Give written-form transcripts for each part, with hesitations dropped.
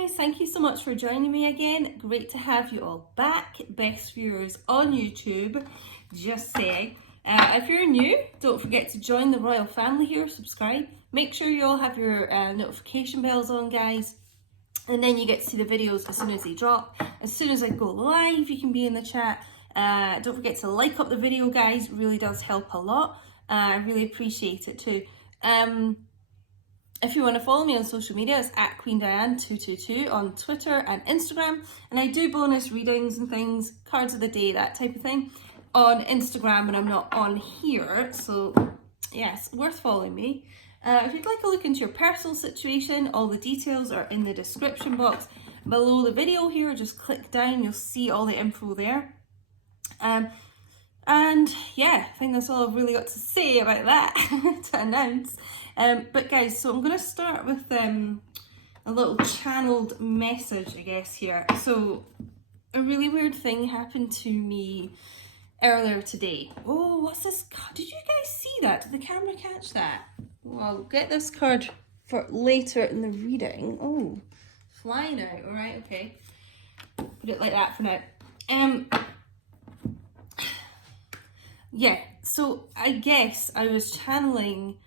guys, thank you so much for joining me again. Great to have you all back, best viewers on YouTube, just say. If you're new, don't forget to join the royal family here, subscribe. Make sure you all have your notification bells on, guys. And then you get to see the videos as soon as they drop. As soon as I go live, you can be in the chat. Don't forget to like up the video, guys. It really does help a lot. I really appreciate it too. If you want to follow me on social media, it's at QueenDiane222 on Twitter and Instagram. And I do bonus readings and things, cards of the day, that type of thing, on Instagram when I'm not on here. So yes, worth following me. If you'd like a look into your personal situation, all the details are in the description box below the video here. Just click down, you'll see all the info there. And yeah, I think that's all I've really got to say about that to announce. But guys, so I'm going to start with a little channeled message, I guess, here. So a really weird thing happened to me earlier today. Oh, what's this? Did you guys see that? Did the camera catch that? Well, I'll get this card for later in the reading. Oh, flying out. All right, okay. Put it like that for now. Yeah, so I guess I was channeling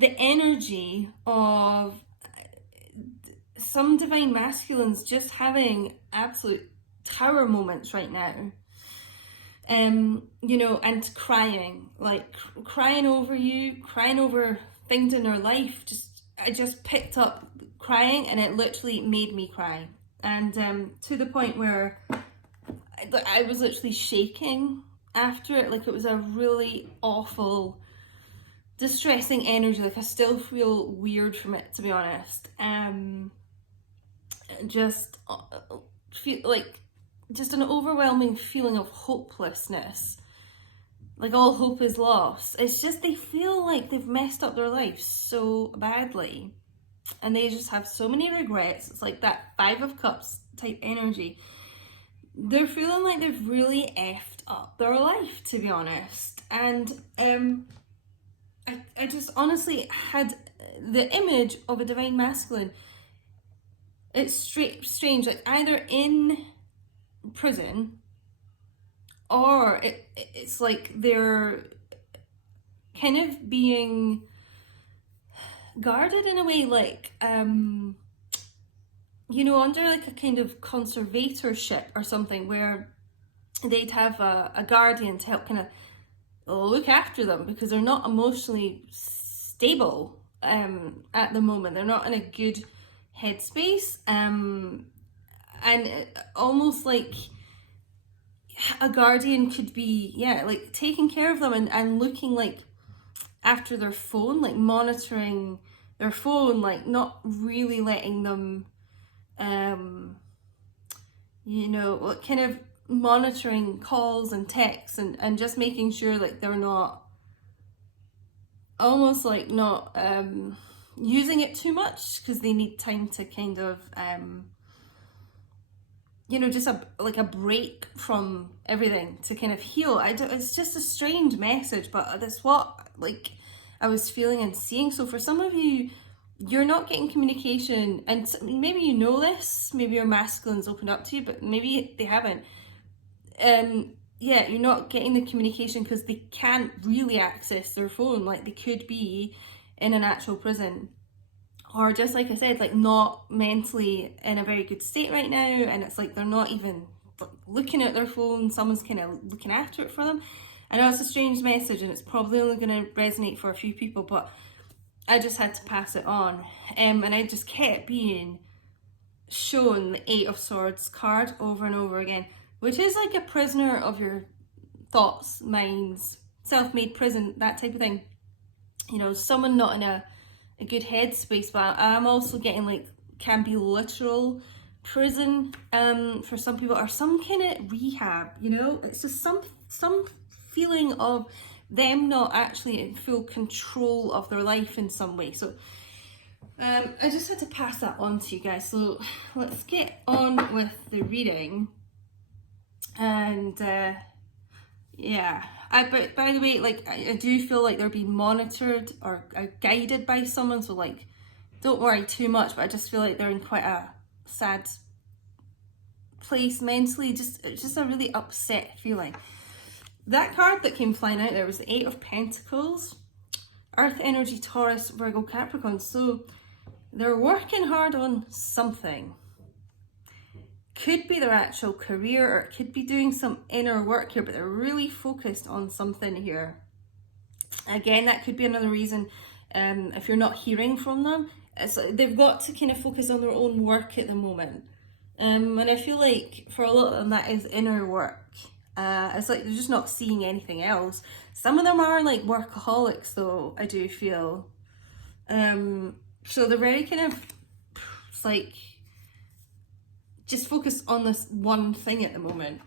the energy of some divine masculines just having absolute tower moments right now. You know, and crying, like crying over you, crying over things in their life. I just picked up crying and it literally made me cry. And to the point where I was literally shaking after it. Like, it was a really awful, distressing energy. Like, I still feel weird from it, to be honest. Just feel like just an overwhelming feeling of hopelessness. Like all hope is lost. It's just they feel like they've messed up their life so badly. And they just have so many regrets. It's like that 5 of Cups type energy. They're feeling like they've really effed up their life, to be honest. And I just honestly had the image of a divine masculine. It's strange, like either in prison or it's like they're kind of being guarded in a way, like you know, under like a kind of conservatorship or something, where they'd have a guardian to help kind of look after them because they're not emotionally stable at the moment. They're not in a good headspace, and almost like a guardian could be, yeah, like taking care of them and looking like after their phone, like monitoring their phone, like not really letting them you know, like kind of monitoring calls and texts and just making sure like they're not almost like not using it too much because they need time to kind of you know, just like a break from everything to kind of heal. It's just a strange message, but that's what like I was feeling and seeing. So for some of you, you're not getting communication, and maybe you know this, maybe your masculine's opened up to you, but maybe they haven't. Yeah, you're not getting the communication because they can't really access their phone. Like, they could be in an actual prison, or just like I said, like not mentally in a very good state right now, and it's like they're not even looking at their phone. Someone's kind of looking after it for them. I know it's a strange message and it's probably only going to resonate for a few people, but I just had to pass it on. And I just kept being shown the 8 of Swords card over and over again, which is like a prisoner of your thoughts, minds, self-made prison, that type of thing. You know, someone not in a good headspace, but I'm also getting like, can be literal prison for some people, or some kind of rehab, you know. It's just some feeling of them not actually in full control of their life in some way. So I just had to pass that on to you guys. So let's get on with the reading. And yeah, but by the way, like I do feel like they're being monitored or guided by someone. So like don't worry too much, but I just feel like they're in quite a sad place mentally, just a really upset feeling. That card that came flying out there was the Eight of Pentacles, Earth energy, Taurus, Virgo, Capricorn. So they're working hard on something. Could be their actual career, or it could be doing some inner work here, but they're really focused on something here. Again, that could be another reason if you're not hearing from them. They've got to kind of focus on their own work at the moment. And I feel like for a lot of them that is inner work. It's like they're just not seeing anything else. Some of them are like workaholics though, I do feel. So they're very kind of, it's like, just focused on this one thing at the moment.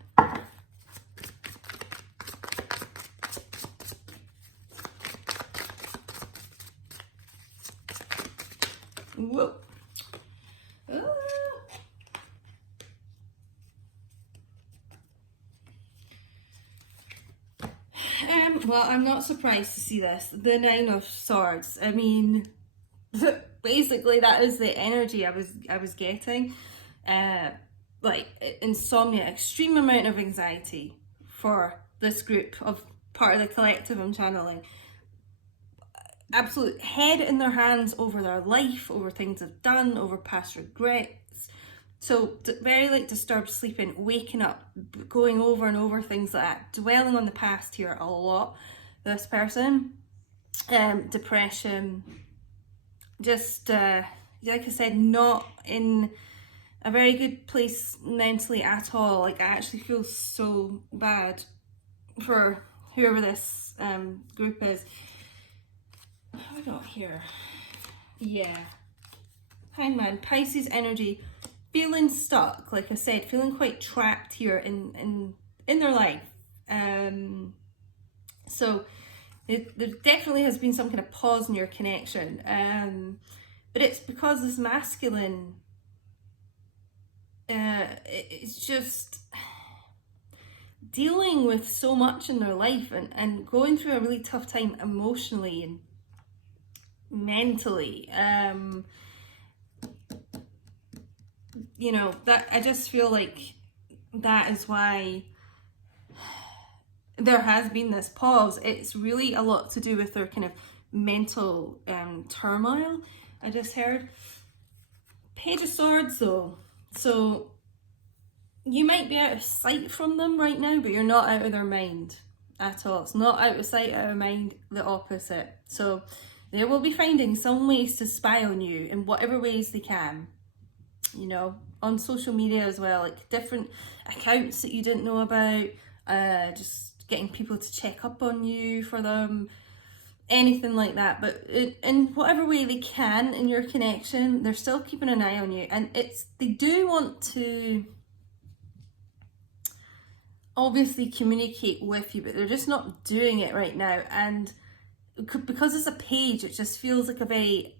Whoa. Well, I'm not surprised to see this. The Nine of Swords. I mean, basically that is the energy I was getting. Like insomnia, extreme amount of anxiety for this group of part of the collective I'm channeling. Absolute head in their hands over their life, over things they've done, over past regrets. So very like disturbed sleeping, waking up, going over and over things like that, dwelling on the past here a lot. This person, depression, just like I said, not in a very good place mentally at all. Like I actually feel so bad for whoever this group is. What have I got here? Yeah, Hangman, Pisces energy, feeling stuck. Like I said, feeling quite trapped here in their life. So there definitely has been some kind of pause in your connection. But it's because this masculine, it's just dealing with so much in their life and going through a really tough time emotionally and mentally. You know, that I just feel like that is why there has been this pause. It's really a lot to do with their kind of mental turmoil. I just heard Page of Swords though. So you might be out of sight from them right now, but you're not out of their mind at all. It's not out of sight, out of mind, the opposite. So they will be finding some ways to spy on you in whatever ways they can. You know, on social media as well, like different accounts that you didn't know about, just getting people to check up on you for them, anything like that. But in whatever way they can in your connection, they're still keeping an eye on you, and they do want to obviously communicate with you, but they're just not doing it right now. And because it's a page, it just feels like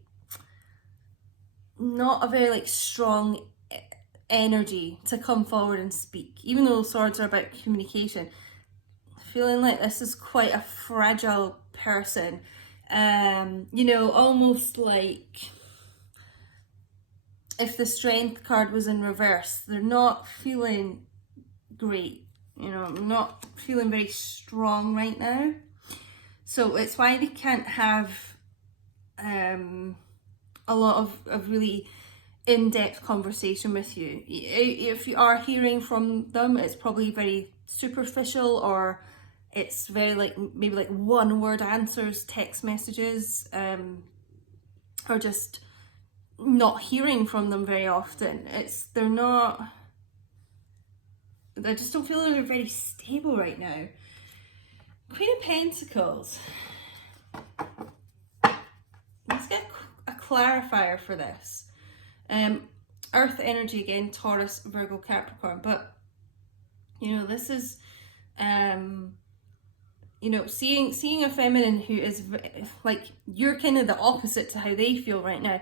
not a very like strong energy to come forward and speak, even though swords are about communication. Feeling like this is quite a fragile person, you know, almost like if the Strength card was in reverse. They're not feeling great, you know, not feeling very strong right now. So it's why they can't have a lot of really in-depth conversation with you. If you are hearing from them, it's probably very superficial, or it's very like maybe like one word answers, text messages, or just not hearing from them very often. I just don't feel like they're very stable right now. Queen of Pentacles. Let's get a clarifier for this. Earth energy again, Taurus, Virgo, Capricorn. But you know, this is you know, seeing a feminine who is like, you're kind of the opposite to how they feel right now.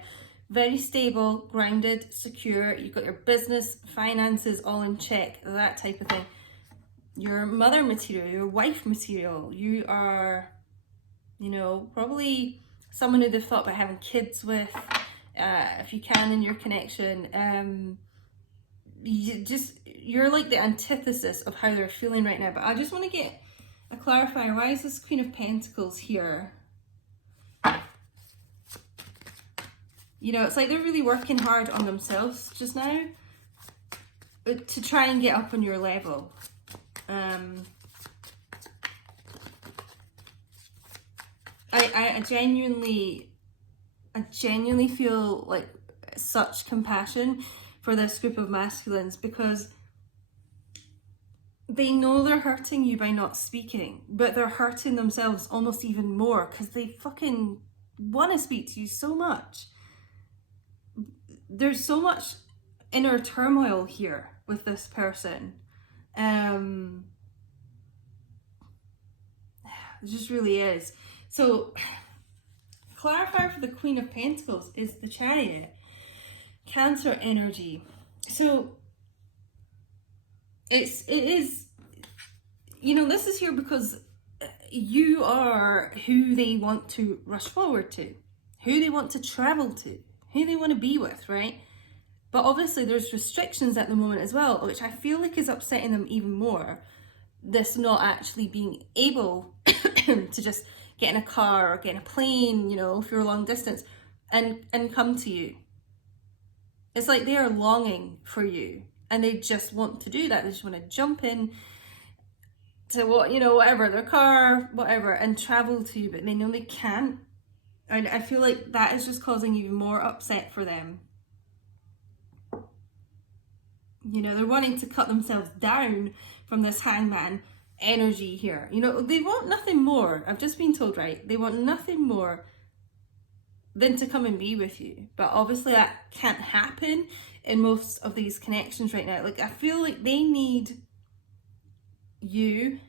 Very stable, grounded, secure. You've got your business, finances all in check, that type of thing. Your mother material, your wife material. You are, you know, probably someone who they've thought about having kids with. if you can, in your connection. You're like the antithesis of how they're feeling right now. But I just want to get a clarifier. Why is this Queen of Pentacles here? You know, it's like they're really working hard on themselves just now to try and get up on your level. I genuinely feel like such compassion for this group of masculines, because they know they're hurting you by not speaking, but they're hurting themselves almost even more because they fucking want to speak to you so much. There's so much inner turmoil here with this person. It just really is. So, clarifier for the Queen of Pentacles is the Chariot. Cancer energy. So, it is, you know, this is here because you are who they want to rush forward to, who they want to travel to, who they want to be with, right? But obviously there's restrictions at the moment as well, which I feel like is upsetting them even more. This not actually being able to just get in a car or get in a plane, you know, if you're long distance, and come to you. It's like they are longing for you and they just want to do that. They just want to jump in to whatever, their car, whatever, and travel to you, but they know they can't. And I feel like that is just causing even more upset for them. You know, they're wanting to cut themselves down from this hangman energy here. You know, they want nothing more. I've just been told, right? They want nothing more than to come and be with you. But obviously that can't happen in most of these connections right now. Like, I feel like they need you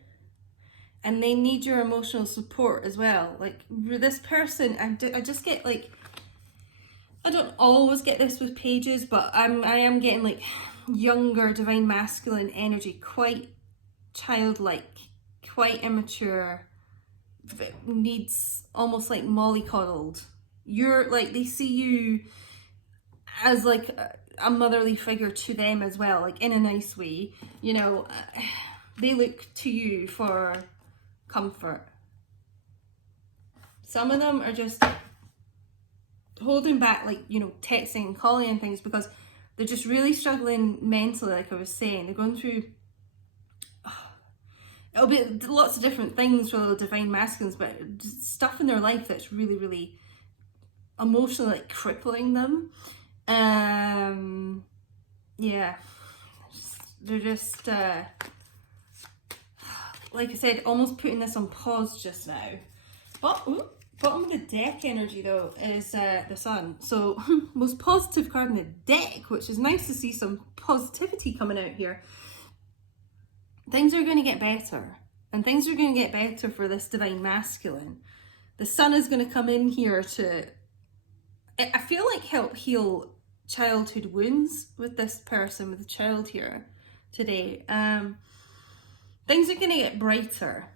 and they need your emotional support as well. Like, this person, I just get like, I don't always get this with pages, but I am getting like younger divine masculine energy, quite childlike, quite immature, needs almost like mollycoddled. You're like, they see you as like a motherly figure to them as well, like in a nice way. You know, they look to you for comfort. Some of them are just holding back, like, you know, texting and calling and things because they're just really struggling mentally, like I was saying. They're going through, it'll be lots of different things for the divine masculines, but just stuff in their life that's really, really emotionally like crippling them. Yeah, they're just like I said, almost putting this on pause just now. But bottom of the deck energy though is the Sun. So most positive card in the deck, which is nice to see some positivity coming out here. Things are going to get better, and things are going to get better for this divine masculine. The Sun is going to come in here to, I feel like, help heal childhood wounds with this person, with the child here today. Things are going to get brighter.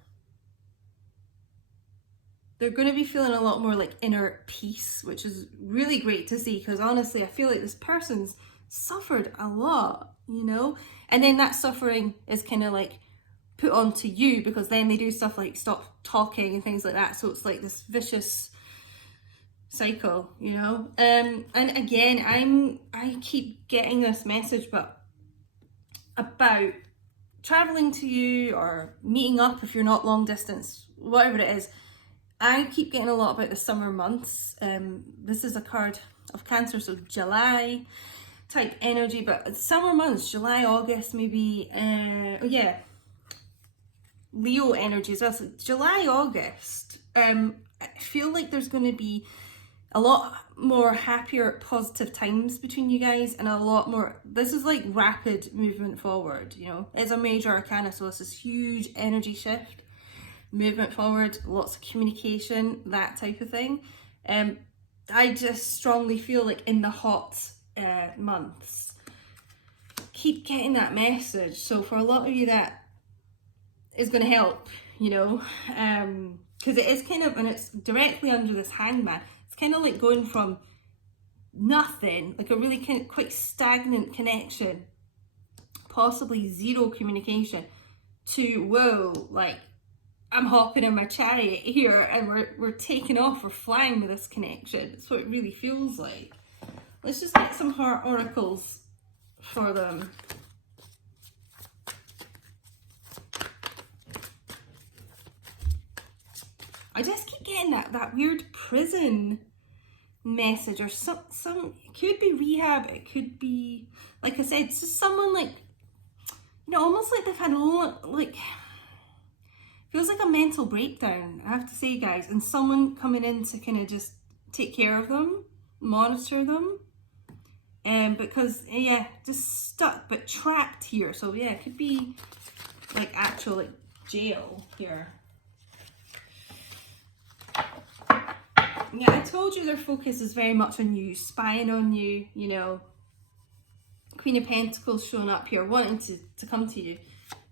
They're going to be feeling a lot more like inner peace, which is really great to see, because honestly, I feel like this person's suffered a lot, you know? And then that suffering is kind of like put onto you, because then they do stuff like stop talking and things like that. So it's like this vicious cycle, you know? And again, I keep getting this message, but about traveling to you or meeting up if you're not long distance, whatever it is. I keep getting a lot about the summer months. This is a card of Cancer, so July type energy, but summer months, July, August, maybe, Leo energy as well. So July, August, I feel like there's going to be a lot more happier, positive times between you guys, and a lot more, this is like rapid movement forward, you know? It's a major arcana, so it's this huge energy shift, movement forward, lots of communication, that type of thing. I just strongly feel like in the hot months, keep getting that message. So for a lot of you, that is going to help, you know, because it is kind of, and it's directly under this hangman, it's kind of like going from nothing, like a really quite stagnant connection, possibly zero communication, to whoa, like I'm hopping in my chariot here and we're taking off, we're flying with this connection. It's what it really feels like. Let's just get some heart oracles for them. I just keep getting that weird prison message, or some it could be rehab, it could be, like I said, it's just someone like, you know, almost like they've had like, feels like a mental breakdown, I have to say, guys, and someone coming in to kind of just take care of them, monitor them, because yeah, just stuck but trapped here. So yeah, it could be like actual like jail here. Yeah, I told you their focus is very much on you, spying on you, you know. Queen of Pentacles showing up here, wanting to come to you.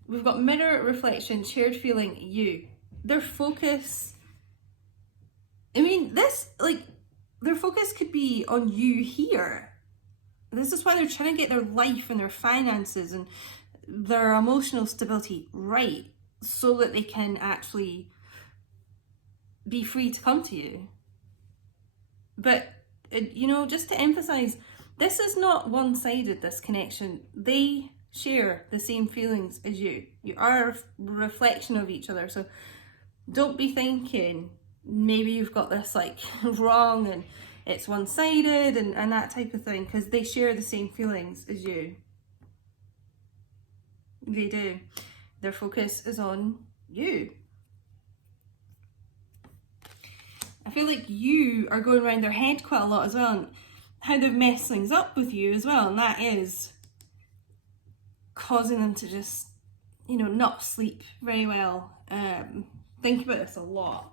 We've got mirror, reflection, shared feeling, you. Their focus, I mean, this, like, their focus could be on you here. This is why they're trying to get their life and their finances and their emotional stability right, so that they can actually be free to come to you. But, you know, just to emphasize, this is not one-sided, this connection. They share the same feelings as you. You are a reflection of each other. So don't be thinking maybe you've got this like wrong and it's one-sided and that type of thing, because they share the same feelings as you. They do. Their focus is on you. I feel like you are going around their head quite a lot as well, and how they've messed things up with you as well, and that is causing them to just, you know, not sleep very well. Think about this a lot.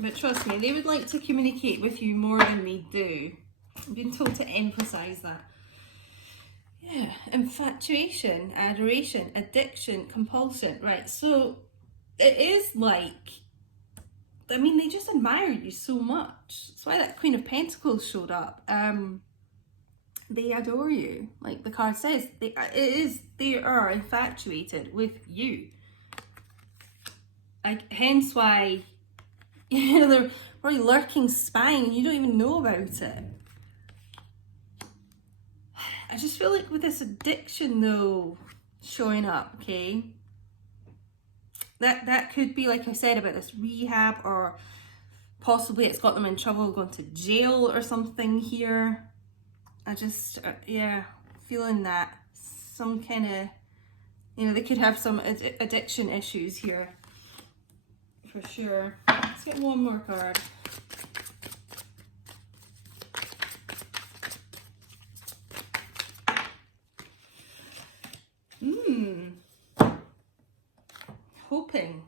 But trust me, they would like to communicate with you more than we do. I've been told to emphasize that. Yeah, infatuation, adoration, addiction, compulsion. Right, so it is like, I mean, they just admire you so much. That's why that Queen of Pentacles showed up. They adore you. Like the card says, they are infatuated with you. Like, hence why, you know, they're probably lurking, spying, and you don't even know about it. I just feel like with this addiction though showing up, okay, that could be, like I said, about this rehab, or possibly it's got them in trouble, going to jail or something here. I just, yeah, feeling that some kind of, you know, they could have some addiction issues here for sure. Let's get one more card. Hoping,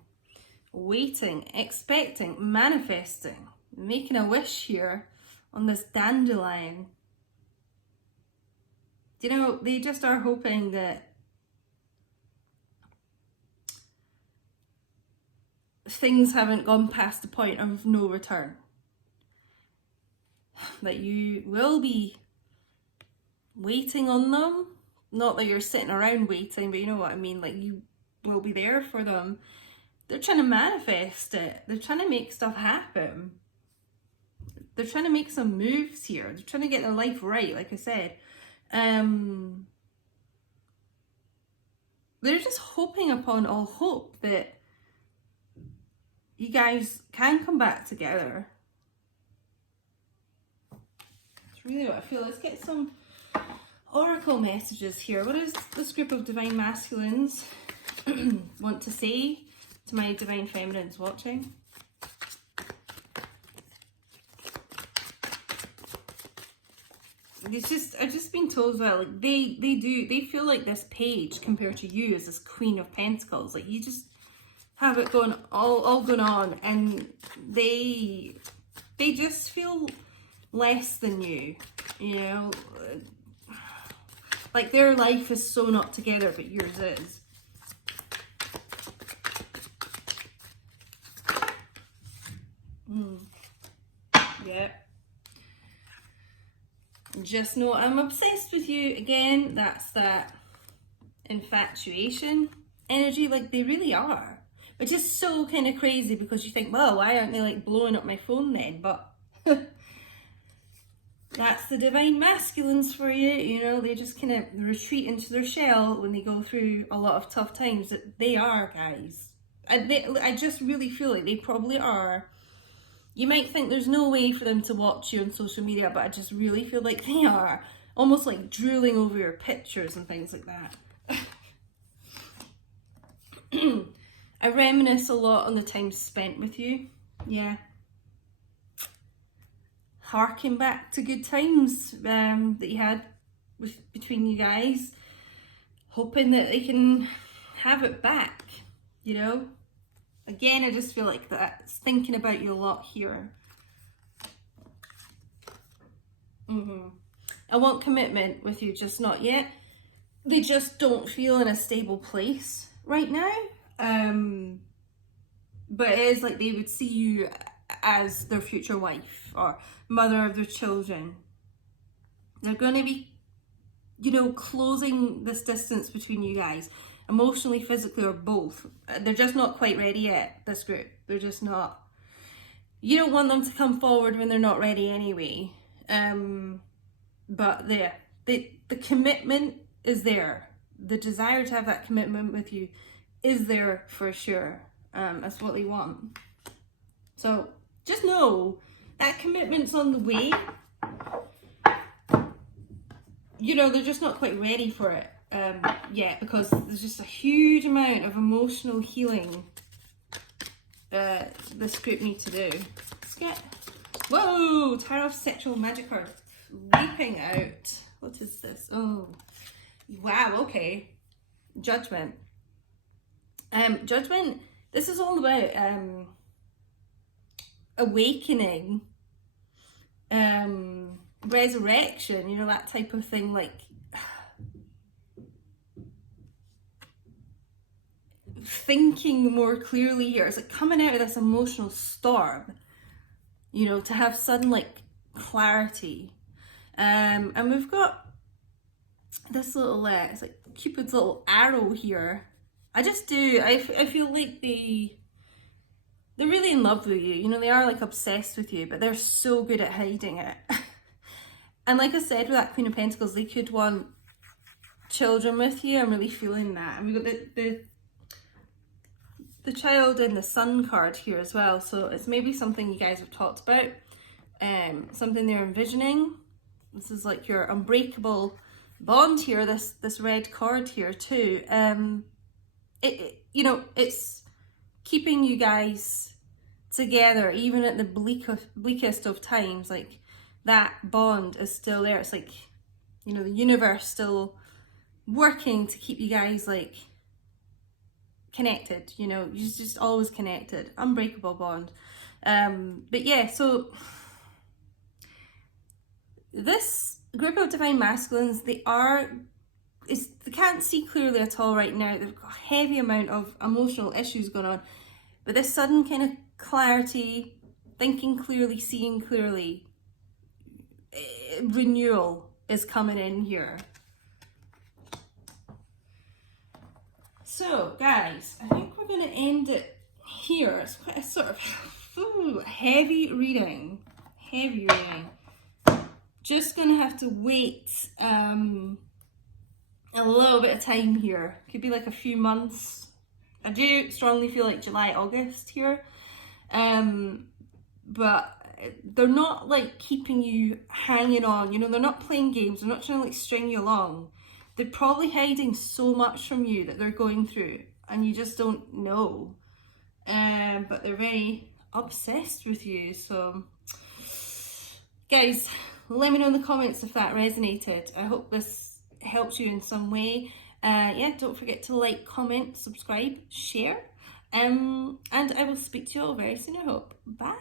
waiting, expecting, manifesting, making a wish here on this dandelion. You know, they just are hoping that things haven't gone past the point of no return. That you will be waiting on them. Not that you're sitting around waiting, but you know what I mean, like you will be there for them. They're trying to manifest it. They're trying to make stuff happen. They're trying to make some moves here. They're trying to get their life right, like I said. They're just hoping upon all hope that you guys can come back together. That's really what I feel. Let's get some oracle messages here. What does this group of divine masculines want to say to my divine feminines watching? It's just, I've just been told as well, like they feel like this page compared to you is this Queen of Pentacles. Like you just have it going all going on, and they just feel less than you, you know. Like their life is so not together, but yours is. Yeah. Just know I'm obsessed with you. Again, that's that infatuation energy, like they really are. Which is so kind of crazy because you think, well, why aren't they like blowing up my phone then? But that's the divine masculines for you, you know, they just kind of retreat into their shell when they go through a lot of tough times. That they are, guys. I just really feel like they probably are. You might think there's no way for them to watch you on social media, but I just really feel like they are. Almost like drooling over your pictures and things like that. I reminisce a lot on the time spent with you. Yeah. Harking back to good times that you had between you guys. Hoping that they can have it back, you know? Again, I just feel like that's thinking about you a lot here. I want commitment with you, just not yet. They just don't feel in a stable place right now. But it is like they would see you as their future wife or mother of their children. They're going to be, you know, closing this distance between you guys, emotionally, physically, or both. They're just not quite ready yet, this group. They're just not. You don't want them to come forward when they're not ready anyway. But the commitment is there. The desire to have that commitment with you is there for sure. That's what they want. So just know that commitment's on the way. You know, they're just not quite ready for it yet, because there's just a huge amount of emotional healing this group need to do. Let's get, whoa, Tarot of Sexual Magic card leaping out. What is this? Oh, wow, okay. Judgment. Judgment, this is all about awakening, resurrection, you know, that type of thing, like thinking more clearly here. It's like coming out of this emotional storm, you know, to have sudden like clarity. And we've got this little, it's like Cupid's little arrow here. I just do, I feel like they're really in love with you. You know, they are like obsessed with you, but they're so good at hiding it. And like I said, with that Queen of Pentacles, they could want children with you. I'm really feeling that. And we've got the child and the sun card here as well. So it's maybe something you guys have talked about. Something they're envisioning. This is like your unbreakable bond here, this red card here too. You know, it's keeping you guys together even at the bleakest of times. Like that bond is still there. It's like, you know, the universe still working to keep you guys like connected, you know, you're just always connected, unbreakable bond. But yeah, so this group of divine masculines, they can't see clearly at all right now. They've got a heavy amount of emotional issues going on, but this sudden kind of clarity, thinking clearly, seeing clearly, renewal is coming in here. So guys, I think we're going to end it here. It's quite a sort of heavy reading. Just going to have to wait a little bit of time here. Could be like a few months. I do strongly feel like July, August here. But they're not like keeping you hanging on. You know, they're not playing games. They're not trying to like string you along. They're probably hiding so much from you that they're going through and you just don't know. But they're very obsessed with you. So guys, let me know in the comments if that resonated. I hope this helps you in some way. Yeah, don't forget to like, comment, subscribe, share. And I will speak to you all very soon, I hope. Bye.